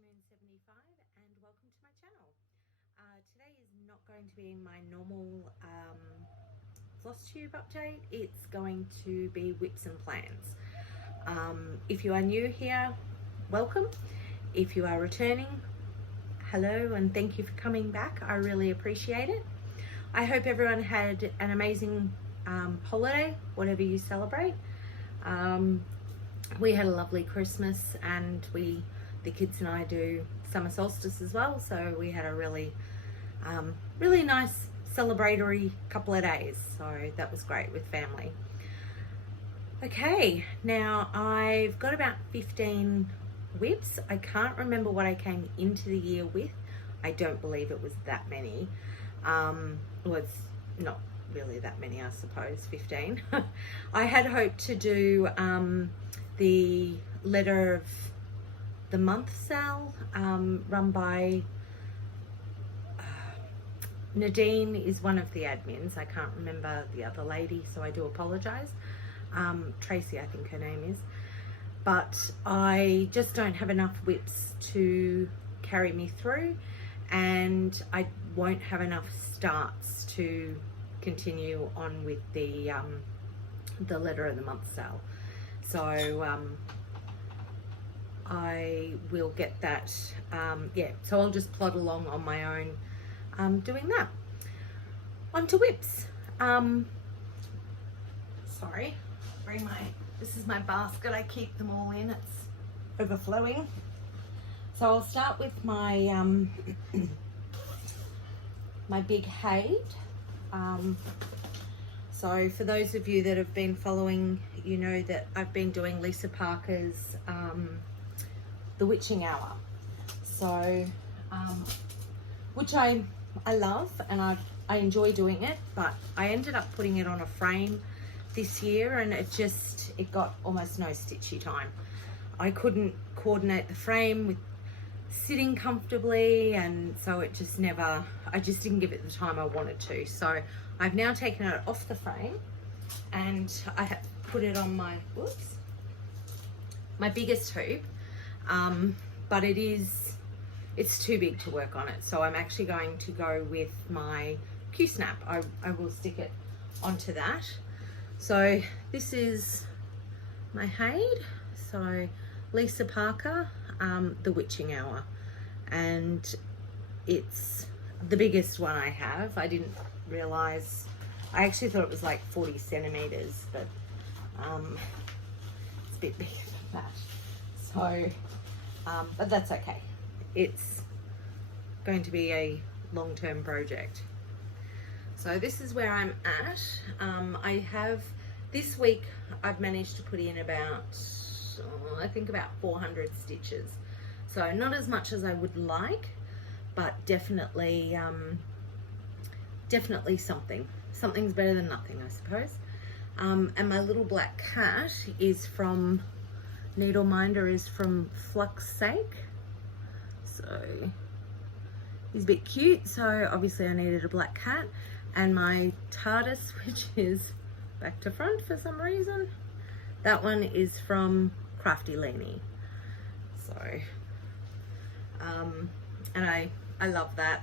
Moon75 and welcome to my channel. Today is not going to be my normal floss tube update. It's going to be whips and plans. If you are new here, welcome. If you are returning, hello and thank you for coming back. I really appreciate it. I hope everyone had an amazing holiday, whatever you celebrate. We had a lovely Christmas and the kids and I do summer solstice as well, so we had a really nice celebratory couple of days, so that was great with family. Okay, now I've got about 15 whips. I can't remember what I came into the year with. I don't believe it was that many. Well, it's not really that many, I suppose, 15. I had hoped to do the letter of the month sale run by Nadine is one of the admins. I can't remember the other lady, so I do apologize. Tracy, I think her name is. But I just don't have enough whips to carry me through, and I won't have enough starts to continue on with the letter of the month sale. So I will get that, yeah, so I'll just plod along on my own doing that. On to whips. Sorry, this is my basket, I keep them all in, it's overflowing. So I'll start with my my big HAED. So for those of you that have been following, you know that I've been doing Lisa Parker's The Witching Hour, so which I love and I enjoy doing it, but I ended up putting it on a frame this year and it got almost no stitchy time. I couldn't coordinate the frame with sitting comfortably, and so it just never, I just didn't give it the time I wanted to. So I've now taken it off the frame and I have put it on my biggest hoop. But it's too big to work on it, so I'm actually going to go with my Q-snap. I will stick it onto that. So this is my HAED, so Lisa Parker, The Witching Hour, and it's the biggest one I have. I didn't realize, I actually thought it was like 40 centimeters, but it's a bit bigger than that. So but that's okay. It's going to be a long-term project. So this is where I'm at. I have, this week I've managed to put in about, I think about 400 stitches. So not as much as I would like, but definitely, definitely something. Something's better than nothing, I suppose. And my little black cat is from, Needle Minder is from Flux Sake, so he's a bit cute, so obviously I needed a black cat. And my TARDIS, which is back to front for some reason, that one is from Crafty Leanie. So and I love that.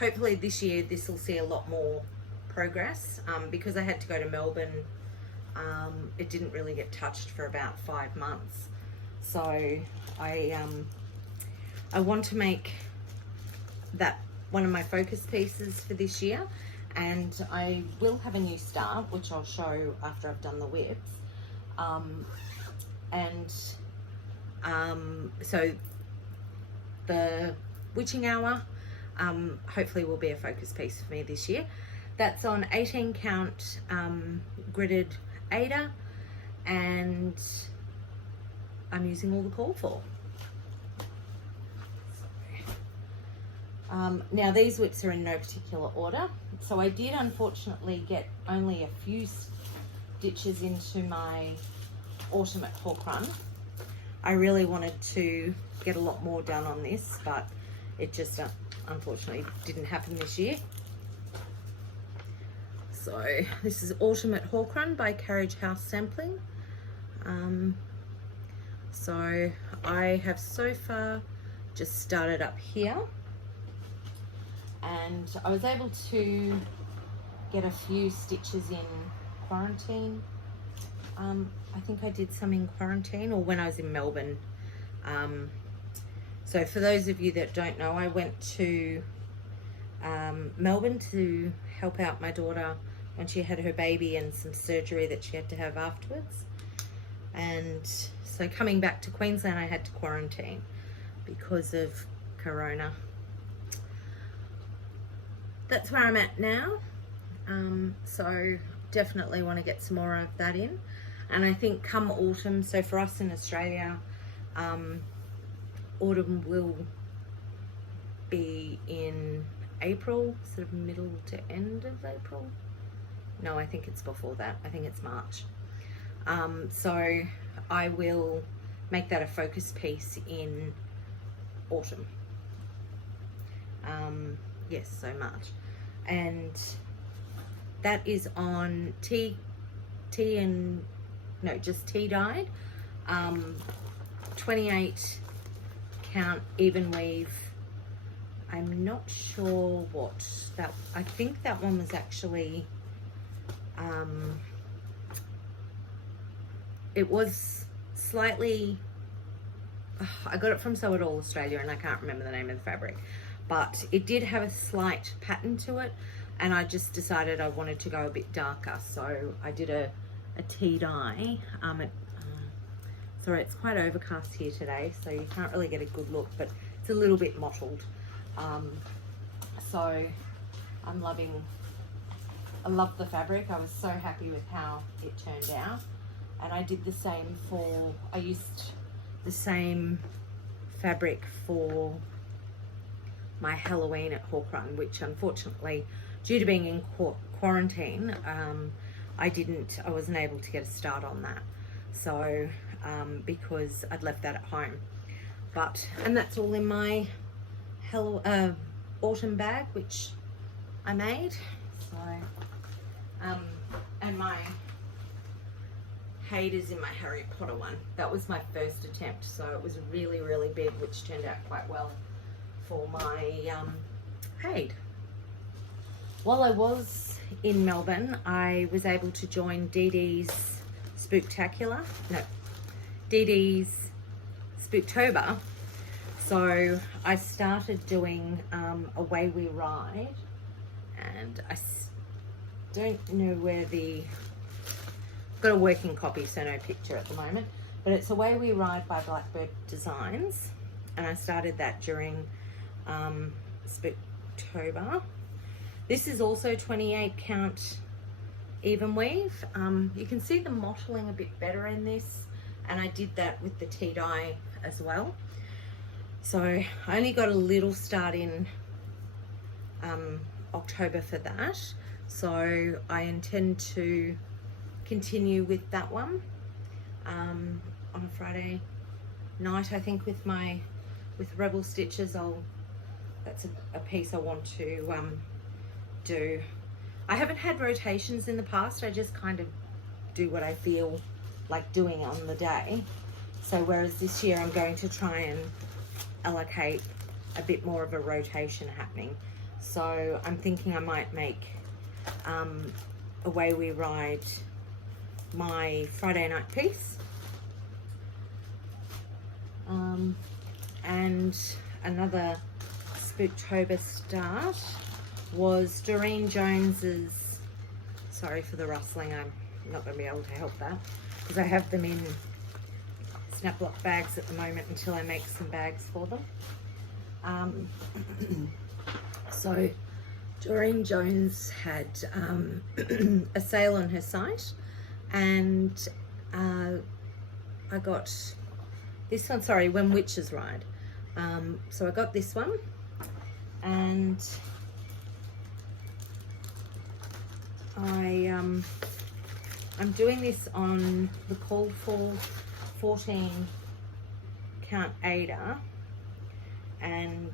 Hopefully this year this will see a lot more progress, because I had to go to Melbourne. It didn't really get touched for about 5 months, so I want to make that one of my focus pieces for this year, and I will have a new start, which I'll show after I've done the whips. So the Witching Hour hopefully will be a focus piece for me this year. That's on 18 count gridded Ada, and I'm using all the call for. Now these whips are in no particular order, so I did unfortunately get only a few stitches into my Ultimate Hawk Run. I really wanted to get a lot more done on this, but it just unfortunately didn't happen this year. So this is Ultimate Hawk Run by Carriage House Sampling. So I have so far just started up here, and I was able to get a few stitches in quarantine. I think I did some in quarantine or when I was in Melbourne. So for those of you that don't know, I went to Melbourne to help out my daughter when she had her baby and some surgery that she had to have afterwards. And so coming back to Queensland, I had to quarantine because of Corona. That's where I'm at now. So definitely want to get some more of that in. And I think come autumn, so for us in Australia, autumn will be in April, sort of middle to end of April. No, I think it's before that. I think it's March. So I will make that a focus piece in autumn. Yes, so March. And that is on just tea dyed, 28 count even weave. I'm not sure what that, I think that one was actually, it was slightly, I got it from Sew It All Australia and I can't remember the name of the fabric, but it did have a slight pattern to it, and I just decided I wanted to go a bit darker, so I did a tea dye. Sorry, it's quite overcast here today, so you can't really get a good look, but it's a little bit mottled. So I'm I love the fabric. I was so happy with how it turned out. And I did the same I used the same fabric for my Halloween at Hawk Run, which unfortunately, due to being in quarantine, I wasn't able to get a start on that. So, because I'd left that at home. And that's all in my autumn bag, which I made. So, and my HAED is in my Harry Potter one. That was my first attempt, so it was really, really big, which turned out quite well for my HAED. While I was in Melbourne, I was able to join Dee Spooktober. So I started doing Away We Ride, and I don't know where got a working copy, so no picture at the moment, but it's Away We Ride by Blackbird Designs, and I started that during Spooktober. This is also 28 count even weave. You can see the mottling a bit better in this, and I did that with the tea dye as well. So I only got a little start in October for that, so I intend to continue with that one on a Friday night, I think, with Rebel Stitches. That's a piece I want to do. I haven't had rotations in the past. I just kind of do what I feel like doing on the day. So whereas this year I'm going to try and allocate a bit more of a rotation happening. So I'm thinking I might make Away We Ride my Friday night piece. And another Spooktober start was Durene Jones's, sorry for the rustling, I'm not going to be able to help that because I have them in snap block bags at the moment until I make some bags for them. So Durene Jones had a sale on her site, and I got this one, sorry, When Witches Ride. So I got this one, and I'm doing this on the called for 14 count Ada, and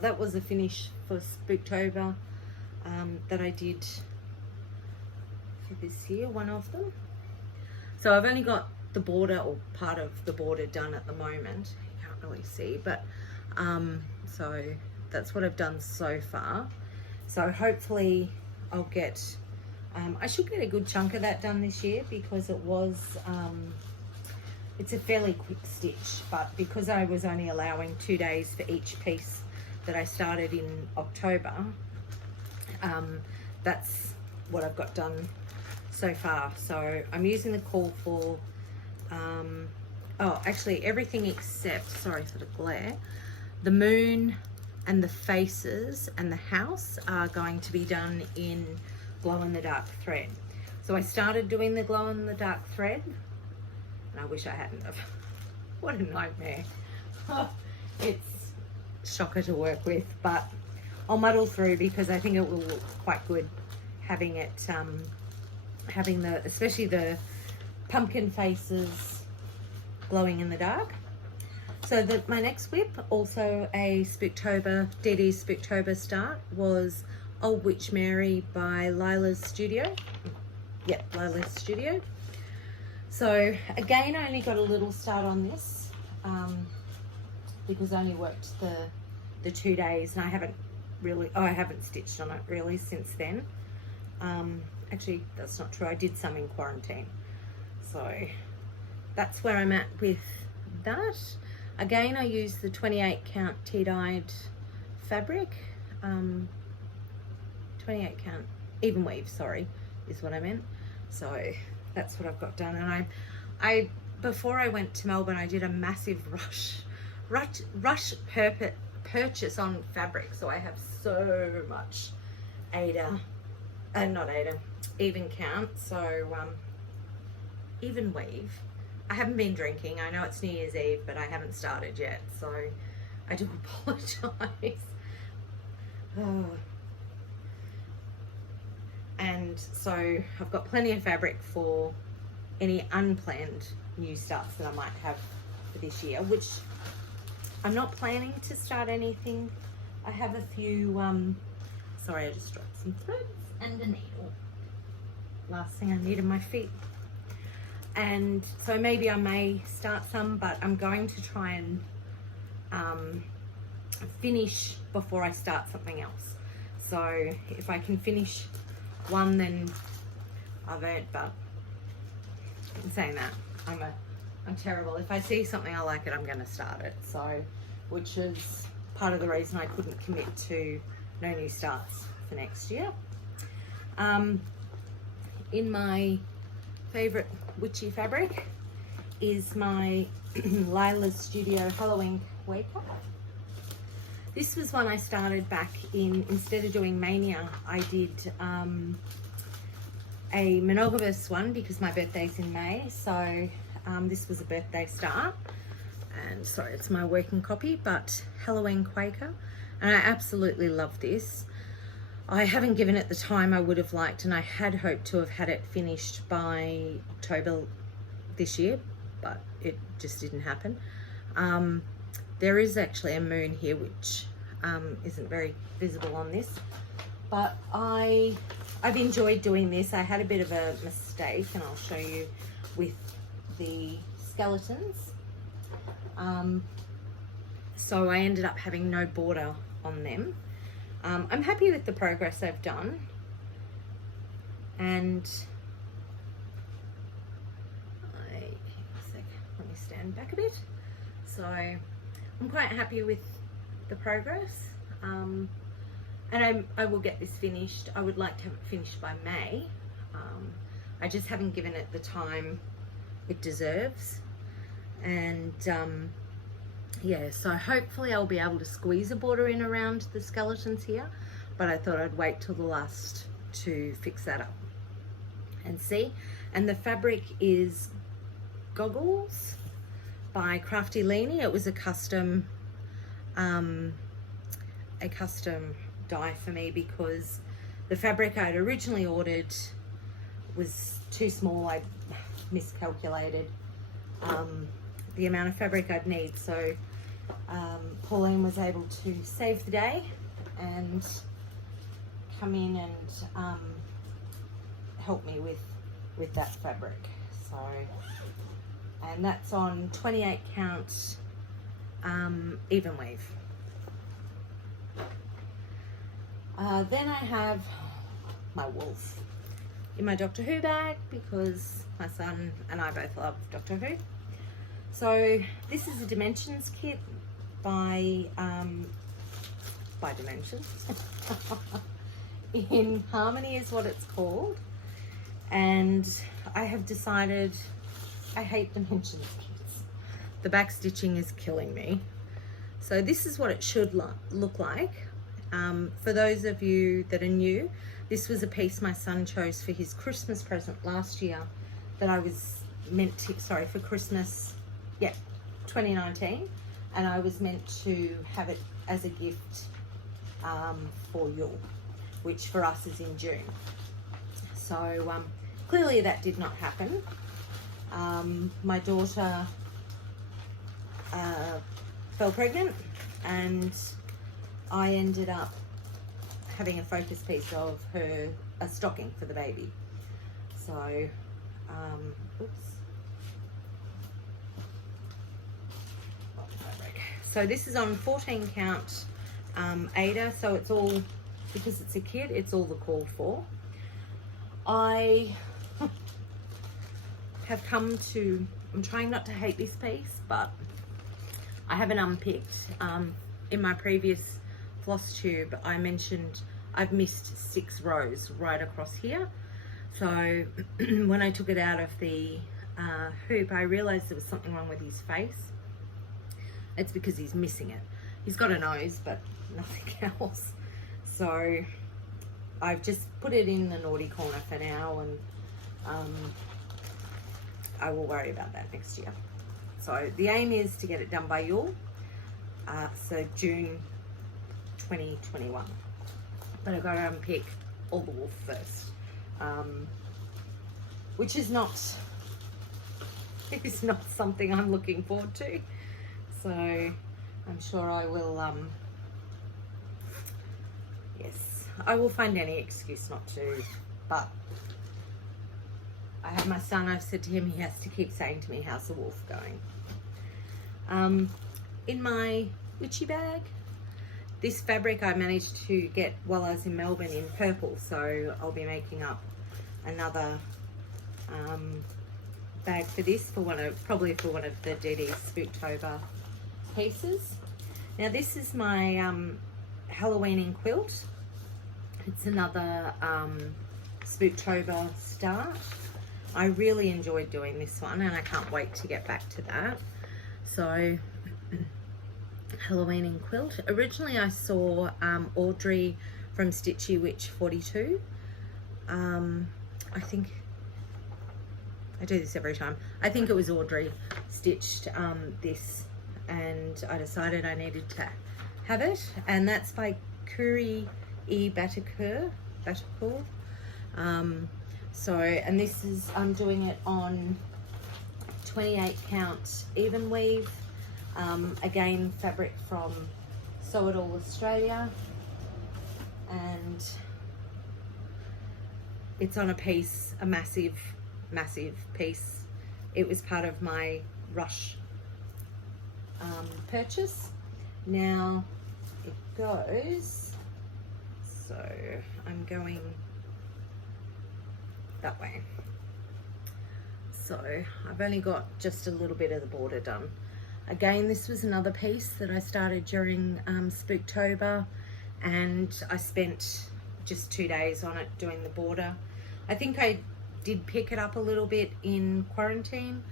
that was a finish for Spooktober that I did for this year, one of them. So I've only got the border, or part of the border, done at the moment. You can't really see, but so that's what I've done so far. So hopefully I'll get, I should get a good chunk of that done this year, because it was, it's a fairly quick stitch, but because I was only allowing 2 days for each piece that I started in October, that's what I've got done so far. So I'm using the call for, oh, actually everything except, sorry for the glare, the moon and the faces and the house are going to be done in glow in the dark thread. So I started doing the glow in the dark thread, and I wish I hadn't have. What a nightmare. It's shocker to work with, but I'll muddle through, because I think it will look quite good having it, having the, especially the pumpkin faces glowing in the dark. So my next WIP, also a Spooktober, Dee Spooktober start, was Old Witch Mary by Lila's Studio. Yep, Lila's Studio. So again, I only got a little start on this, because I only worked the 2 days, and I haven't really, I haven't stitched on it really since then. Actually, that's not true. I did some in quarantine. So that's where I'm at with that. Again, I used the 28 count tea-dyed fabric. 28 count, even weave, sorry, is what I meant. So that's what I've got done. And I before I went to Melbourne, I did a massive rush purchase on fabric. So I have so much even count. So even weave. I haven't been drinking. I know it's New Year's Eve, but I haven't started yet, so I do apologise. Oh. And so I've got plenty of fabric for any unplanned new starts that I might have for this year, which I'm not planning to start anything. I have a few, sorry, I just dropped some threads and a needle. Last thing I need are my feet. And so maybe I may start some, but I'm going to try and finish before I start something else. So if I can finish one, then I've earned. But in saying that, I'm terrible. If I see something I like it, I'm going to start it. So, which is part of the reason I couldn't commit to no new starts for next year. In my favorite witchy fabric is my Lila's Studio Halloween Quaker. This was one I started back in, instead of doing Mania, I did a monogamous one because my birthday's in May. So this was a birthday start. And sorry, it's my working copy, but Halloween Quaker. And I absolutely love this. I haven't given it the time I would have liked, and I had hoped to have had it finished by October this year, but it just didn't happen. There is actually a moon here, which isn't very visible on this, but I've enjoyed doing this. I had a bit of a mistake, and I'll show you with the skeletons. So I ended up having no border on them. I'm happy with the progress I've done, and let me stand back a bit. So I'm quite happy with the progress, and I will get this finished. I would like to have it finished by May. I just haven't given it the time it deserves, and yeah, so hopefully I'll be able to squeeze a border in around the skeletons here, but I thought I'd wait till the last to fix that up and see. And the fabric is Goggles by Crafty Leanie. It was a custom dye for me because the fabric I'd originally ordered was too small. I miscalculated the amount of fabric I'd need, so Pauline was able to save the day and come in and help me with that fabric. So, and that's on 28 count even weave. Then I have my wolf in my Doctor Who bag because my son and I both love Doctor Who. So this is a Dimensions kit by Dimensions. In Harmony is what it's called. And I have decided I hate Dimensions kits. The back stitching is killing me. So this is what it should look like. For those of you that are new, this was a piece my son chose for his Christmas present last year that I was meant to, sorry, for Christmas, yeah, 2019. And I was meant to have it as a gift for Yule, which for us is in June. So clearly that did not happen. My daughter fell pregnant and I ended up having a focus piece of her, a stocking for the baby. So, oops. So this is on 14 count Ada, so it's all, because it's a kit, it's all the called for. I have come to, I'm trying not to hate this piece, but I haven't unpicked. In my previous floss tube, I mentioned I've missed 6 rows right across here. So when I took it out of the hoop, I realized there was something wrong with his face. It's because he's missing it. He's got a nose, but nothing else. So I've just put it in the naughty corner for now, and I will worry about that next year. So the aim is to get it done by Yule, so June 2021. But I've got to unpick all the wolf first, which is not something I'm looking forward to. So I'm sure I will, yes, I will find any excuse not to, but I have my son, I've said to him, he has to keep saying to me, how's the wolf going? In my witchy bag, this fabric I managed to get while I was in Melbourne in purple, so I'll be making up another bag for this, for probably for one of the DD Spooktober pieces. Now this is my Halloweening quilt. It's another Spooktober start. I really enjoyed doing this one and I can't wait to get back to that. So Halloweening quilt. Originally I saw Audrey from Stitchy Witch 42. I think I do this every time. I think it was Audrey stitched this, and I decided I needed to have it, and that's by Cuore Batticuore. So, and this is, I'm doing it on 28 count even weave. Again, fabric from Sew It All Australia, and it's on a piece, a massive piece. It was part of my rush purchase. Now it goes, so I'm going that way. So I've only got just a little bit of the border done. Again, this was another piece that I started during Spooktober, and I spent just 2 days on it doing the border. I think I did pick it up a little bit in quarantine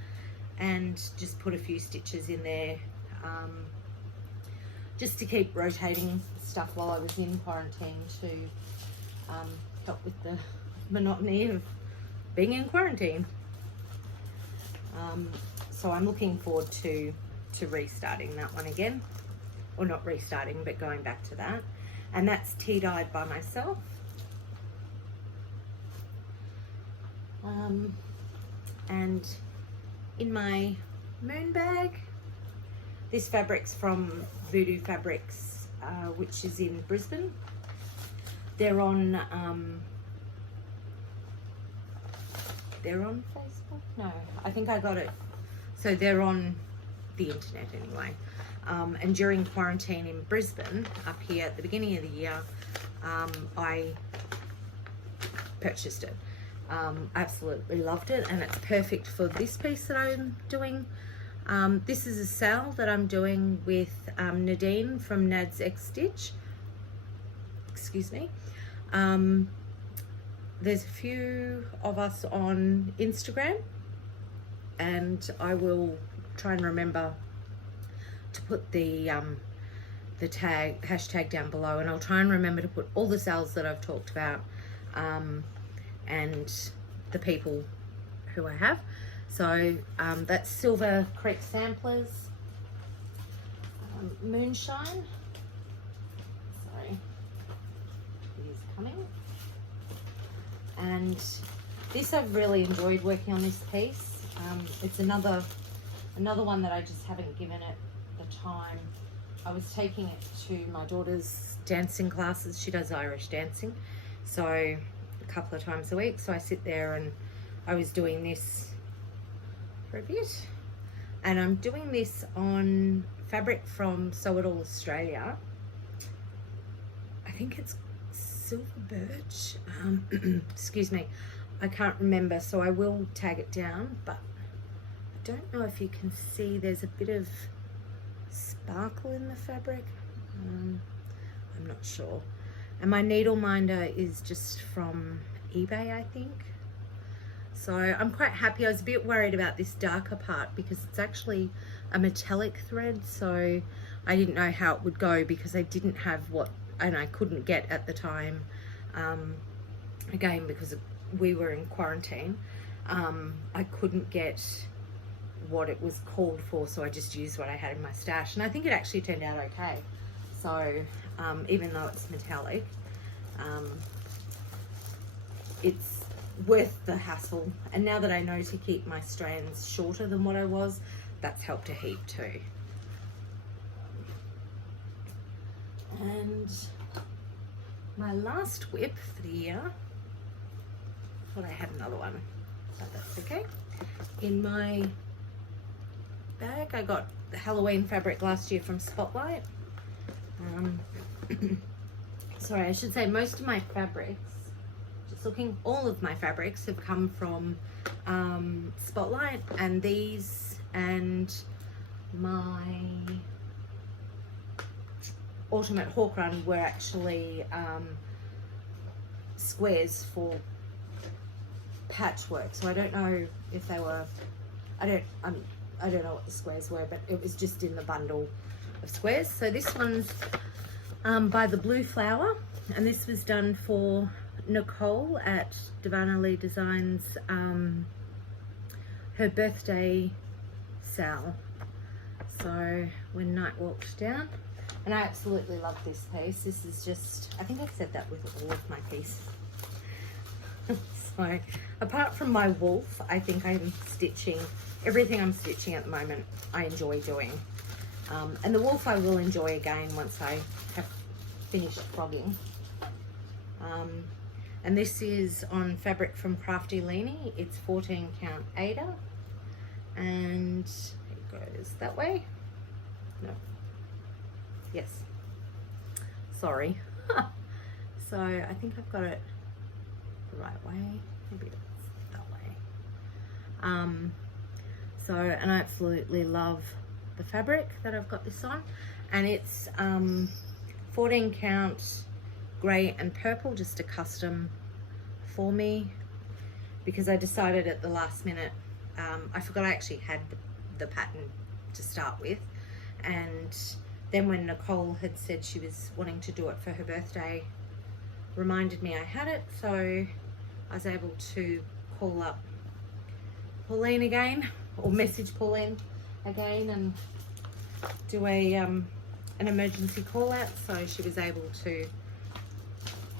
and just put a few stitches in there just to keep rotating stuff while I was in quarantine to help with the monotony of being in quarantine. So I'm looking forward to restarting that one again, or not restarting, but going back to that. And that's tea dyed by myself. And in my moon bag, this fabric's from Voodoo Fabrics, which is in Brisbane. They're on they're on Facebook? No, I think I got it. So they're on the internet anyway. And during quarantine in Brisbane, up here at the beginning of the year, I purchased it. Absolutely loved it, and it's perfect for this piece that I'm doing. This is a sale that I'm doing with Nadine from Nad's X Stitch. Excuse me. There's a few of us on Instagram, and I will try and remember to put the hashtag down below, and I'll try and remember to put all the sales that I've talked about and the people who I have. So that's Silver Creek Samplers, Moonshine, sorry, it is coming, and this I've really enjoyed working on this piece. It's another one that I just haven't given it the time. I was taking it to my daughter's dancing classes. She does Irish dancing, so a couple of times a week. So I sit there and I was doing this for a bit, and I'm doing this on fabric from Sew It All Australia. I think it's silver birch. Excuse me, I can't remember, so I will tag it down, but I don't know if you can see there's a bit of sparkle in the fabric. I'm not sure. And my needle minder is just from eBay, I think. So I'm quite happy. I was a bit worried about this darker part because it's actually a metallic thread, so I didn't know how it would go because I didn't have and I couldn't get at the time, again because we were in quarantine. I couldn't get what it was called for, so I just used what I had in my stash, and I think it actually turned out okay. So even though it's metallic, it's worth the hassle, and now that I know to keep my strands shorter than what I was, that's helped a heap too. And my last WIP for the year, I thought I had another one, but that's okay. In my bag I got the Halloween fabric last year from Spotlight. Sorry, I should say most of my fabrics, just looking, all of my fabrics have come from Spotlight, and these and my Ultimate Hawk Run were actually squares for patchwork. So I don't know if they were, I don't know what the squares were, but it was just in the bundle of squares. So this one's by the Blue Flower, and this was done for Nicole at Dona Lee Designs, her birthday sale. So when night walked down, and I absolutely love this piece. This is just, I think I've said that with all of my pieces. So apart from my wolf, I think I'm stitching, everything I'm stitching at the moment I enjoy doing. And the wolf I will enjoy again once I have finished frogging. And this is on fabric from Crafty Leanie. It's 14 count Ada, and it goes that way. No. Yes. Sorry. So I think I've got it the right way. Maybe it's that way. So, and I absolutely love the fabric that I've got this on, and it's 14 count grey and purple, just a custom for me, because I decided at the last minute, I forgot I actually had the pattern to start with, and then when Nicole had said she was wanting to do it for her birthday, reminded me I had it, so I was able to call up Pauline again, or message Pauline again, and do a an emergency call out. So she was able to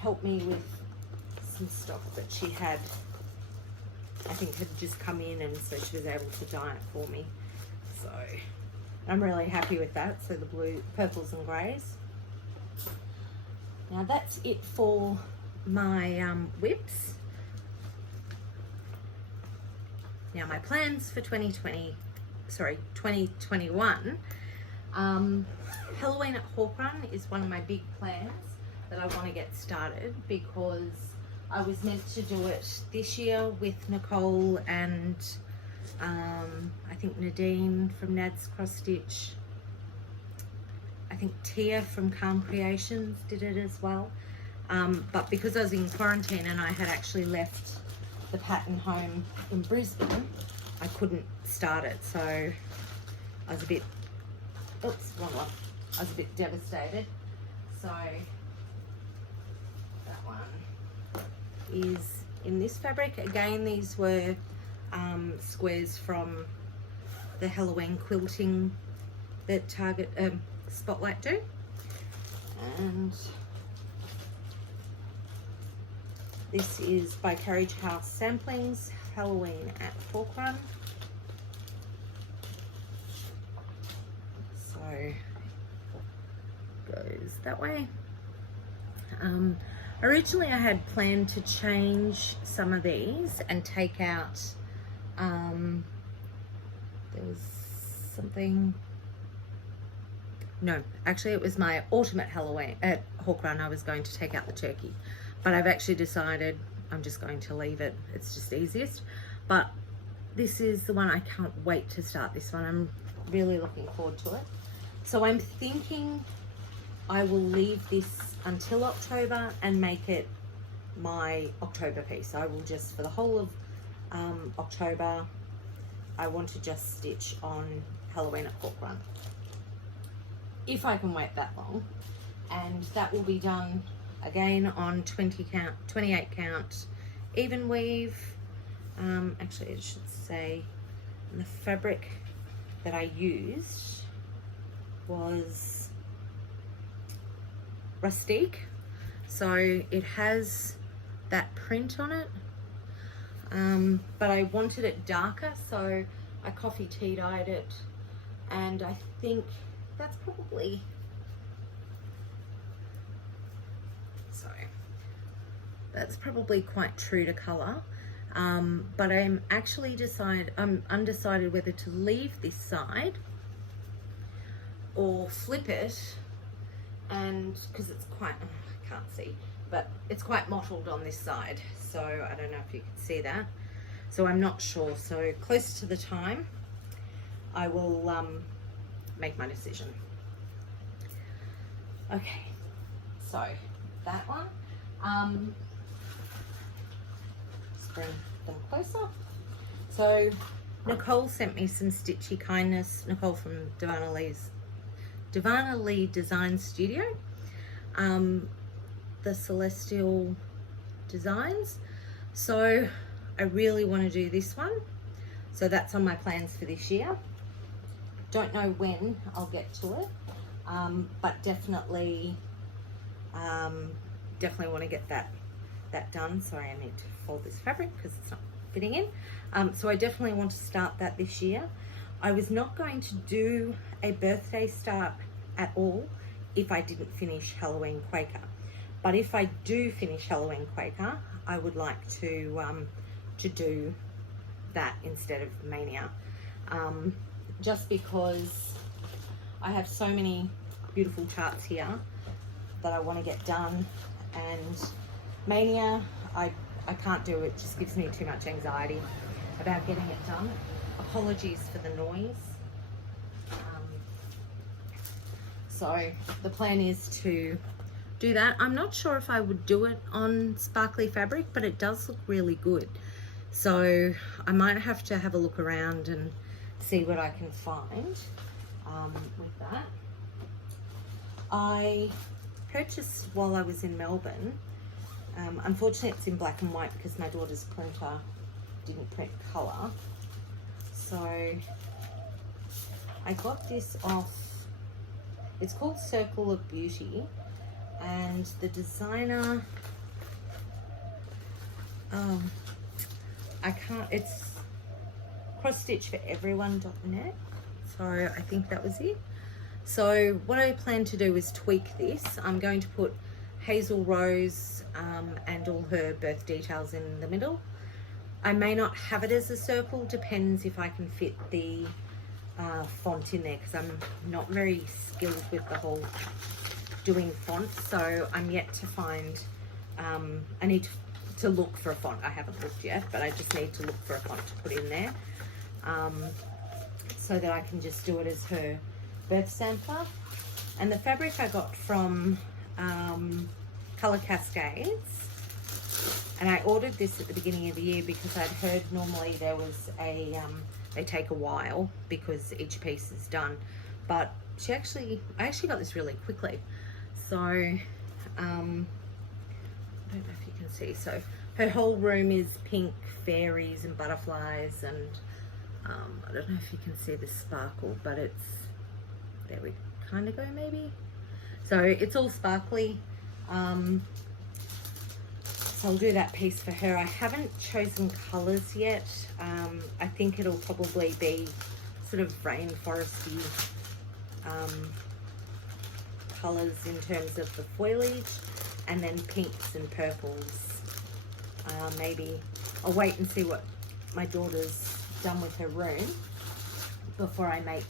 help me with some stock that she had, I think had just come in, and so she was able to dye it for me. So I'm really happy with that. So the blue, purples and greys. Now that's it for my WIPs. Now my plans for 2021, Halloween at Hawk Run is one of my big plans that I want to get started, because I was meant to do it this year with Nicole and I think Nadine from Nad's Cross Stitch. I think Tia from Calm Creations did it as well. But because I was in quarantine and I had actually left the pattern home in Brisbane, I couldn't start it. So I was a bit, oops, wrong one. I was a bit devastated. So that one is in this fabric. Again, these were squares from the Halloween quilting that Target Spotlight do. And this is by Carriage House Samplings, Halloween at Hawk Run. So goes that way. Originally I had planned to change some of these and take out, there was something, no, actually it was my Ultimate Halloween at Hawk Run. I was going to take out the turkey, but I've actually decided I'm just going to leave it. It's just easiest. But this is the one, I can't wait to start this one. I'm really looking forward to it. So I'm thinking I will leave this until October and make it my October piece. I will just, for the whole of October, I want to just stitch on Halloween at Hawk Run, if I can wait that long. And that will be done again on 20 count, 28 count even weave. Actually it should say the fabric that I used was Rustique, so it has that print on it, but I wanted it darker, so I coffee tea dyed it, and I think that's probably, sorry, that's probably quite true to color. But I'm undecided whether to leave this side or flip it, and because it's quite, I can't see, but it's quite mottled on this side, so I don't know if you can see that, so I'm not sure. So close to the time I will make my decision. Okay, so that one, just bring them closer. So Nicole sent me some stitchy kindness, Nicole from Dona Lee Design Studio, the Celestial Designs. So I really want to do this one, so that's on my plans for this year. Don't know when I'll get to it, but definitely want to get that done. Sorry, I need to fold this fabric because it's not fitting in. So I definitely want to start that this year. I was not going to do a birthday start at all if I didn't finish Halloween Quaker, but if I do finish Halloween Quaker, I would like to do that instead of Mania, just because I have so many beautiful charts here that I want to get done, and Mania I can't do. It just gives me too much anxiety about getting it done. Apologies for the noise. So the plan is to do that. I'm not sure if I would do it on sparkly fabric, but it does look really good, so I might have to have a look around and see what I can find with that. I purchased while I was in Melbourne, unfortunately it's in black and white because my daughter's printer didn't print colour, so I got this off, it's called Circle of Beauty, and the designer, it's crossstitchforeveryone.net, so I think that was it. So what I plan to do is tweak this. I'm going to put Hazel Rose and all her birth details in the middle, I may not have it as a circle, depends if I can fit the font in there, because I'm not very skilled with the whole doing fonts, so I'm yet to find, I need to look for a font. I haven't looked yet, but I just need to look for a font to put in there, so that I can just do it as her birth sampler. And the fabric I got from Colour Cascades, and I ordered this at the beginning of the year because I'd heard normally there was a they take a while because each piece is done, but I actually got this really quickly. So I don't know if you can see, so her whole room is pink fairies and butterflies, and I don't know if you can see the sparkle, but it's, there we kind of go maybe. So it's all sparkly. So I'll do that piece for her. I haven't chosen colours yet. I think it'll probably be sort of rainforesty colours in terms of the foliage, and then pinks and purples. Maybe I'll wait and see what my daughter's done with her room before I make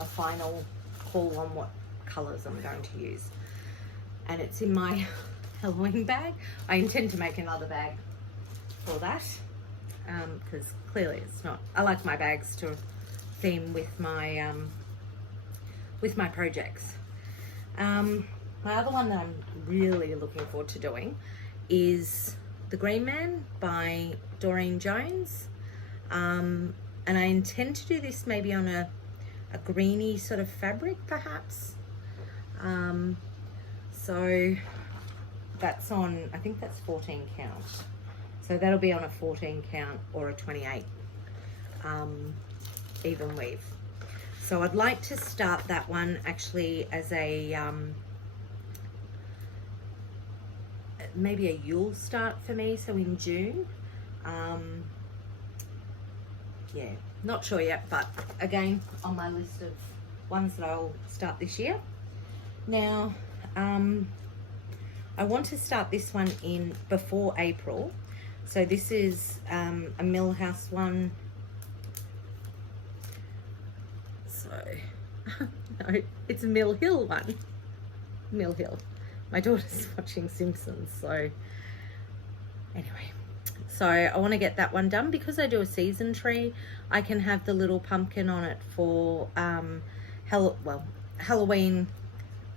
a final call on what colours I'm going to use. And it's in my Halloween bag. I intend to make another bag for that, because clearly it's not, I like my bags to theme with my projects. My other one that I'm really looking forward to doing is The Green Man by Doreen Jones, and I intend to do this maybe on a greeny sort of fabric perhaps. So that's on, I think that's 14 count, so that'll be on a 14 count or a 28 even weave. So I'd like to start that one actually as a maybe a Yule start for me, so in June. Yeah, not sure yet, but again on my list of ones that I'll start this year. Now I want to start this one in before April. So this is a Millhouse one. So no, it's a Mill Hill one. Mill Hill. My daughter's watching Simpsons, so anyway. So I want to get that one done because I do a season tree. I can have the little pumpkin on it for Halloween,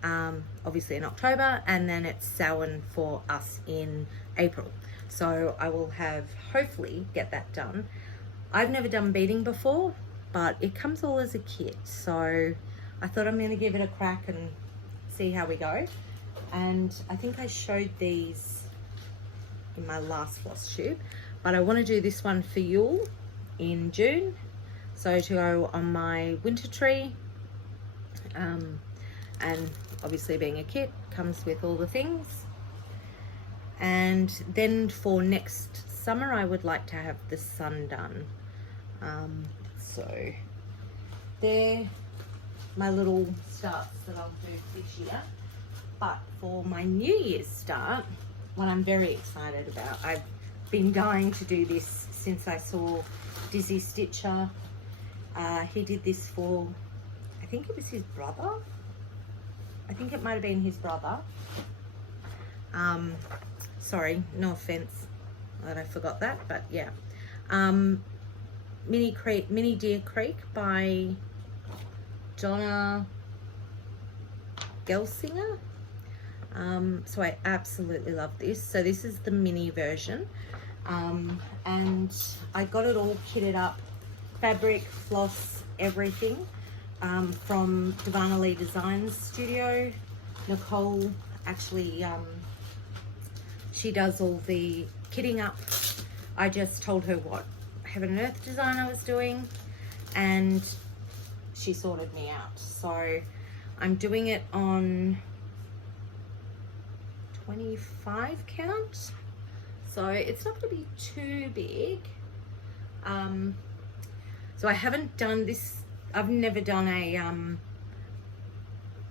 obviously in October, and then it's Samhain for us in April. So I will have, hopefully get that done. I've never done beading before, but it comes all as a kit, so I thought I'm going to give it a crack and see how we go. And I think I showed these in my last floss tube, but I want to do this one for Yule in June, so to go on my winter tree. And obviously being a kit comes with all the things. And then for next summer I would like to have the sun done. So they're my little starts that I'll do this year. But for my New Year's start, what I'm very excited about, I've been dying to do this since I saw Dizzy Stitcher. He did this for, I think it was his brother. I think it might have been his brother. Sorry, no offense that I forgot that, but yeah. Mini Deer Creek by Dona Gelsinger. So I absolutely love this. So this is the mini version, and I got it all kitted up, fabric, floss, everything, from WIP Designs studio. Nicole actually, she does all the kitting up. I just told her what Heaven and Earth design I was doing, and she sorted me out. So I'm doing it on 25 count, so it's not going to be too big. So I haven't done this, I've never done a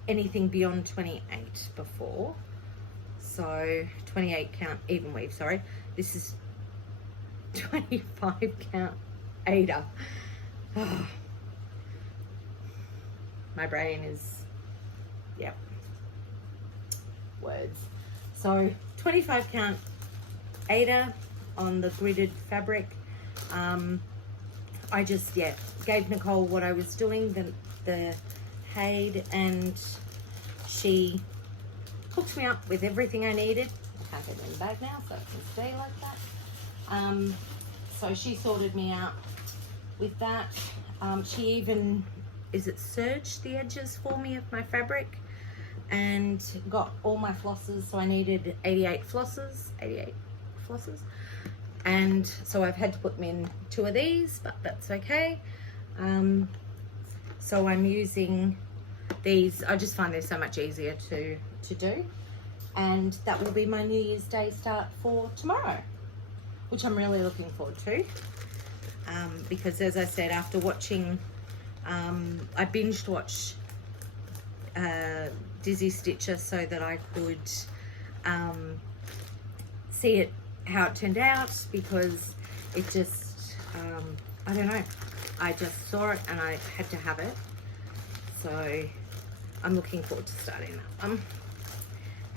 anything beyond 28 before, so 28 count even weave, sorry. This is 25 count Ada. Oh, my brain is, yep, words. So 25 count Ada on the gridded fabric. I just, yeah, gave Nicole what I was doing, the HAED, and she hooked me up with everything I needed. I can't get it in the bag now, so it can stay like that. So she sorted me out with that. She even, serged the edges for me of my fabric and got all my flosses. So I needed 88 flosses. And so I've had to put them in 2 of these, but that's okay. So I'm using these. I just find they're so much easier to do. And that will be my New Year's Day start for tomorrow, which I'm really looking forward to. Because as I said, after watching, I binged watch Dizzy Stitcher so that I could see it, how it turned out, because it just, I don't know, I just saw it and I had to have it. So I'm looking forward to starting that one.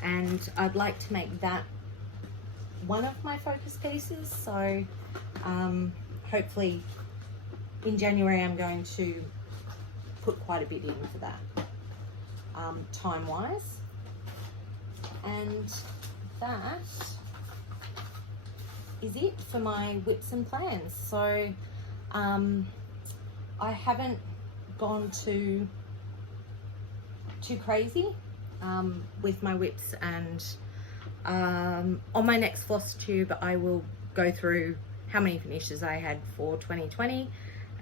And I'd like to make that one of my focus pieces. So hopefully in January I'm going to put quite a bit into that, time wise. And that is it for my whips and plans. So I haven't gone too crazy with my whips, and on my next floss tube I will go through how many finishes I had for 2020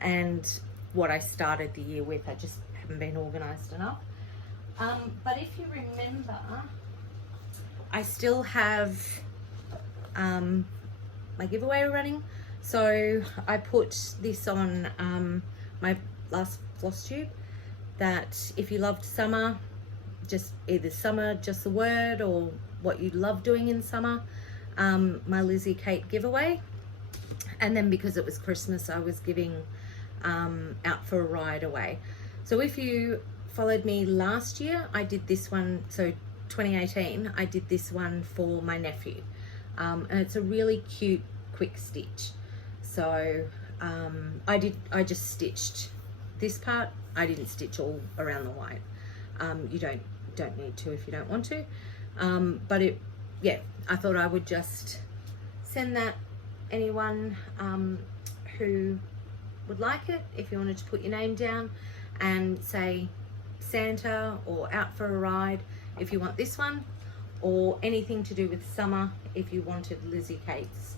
and what I started the year with. I just haven't been organized enough. But if you remember, I still have my giveaway running. So I put this on my last floss tube, that if you loved summer, just either summer, just the word, or what you love doing in summer, my Lizzie Kate giveaway. And then because it was Christmas, I was giving Out for a Ride away. So if you followed me last year, I did this one, so 2018, I did this one for my nephew. And it's a really cute quick stitch. So I just stitched this part. I didn't stitch all around the white. You don't need to if you don't want to. But yeah, I thought I would just send that anyone who would like it. If you wanted to put your name down and say Santa or Out for a Ride if you want this one, or anything to do with summer if you wanted Lizzie Kate's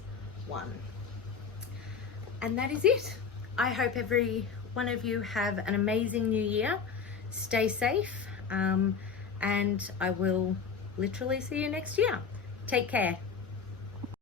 one. And that is it. I hope every one of you have an amazing new year. Stay safe, and I will literally see you next year. Take care.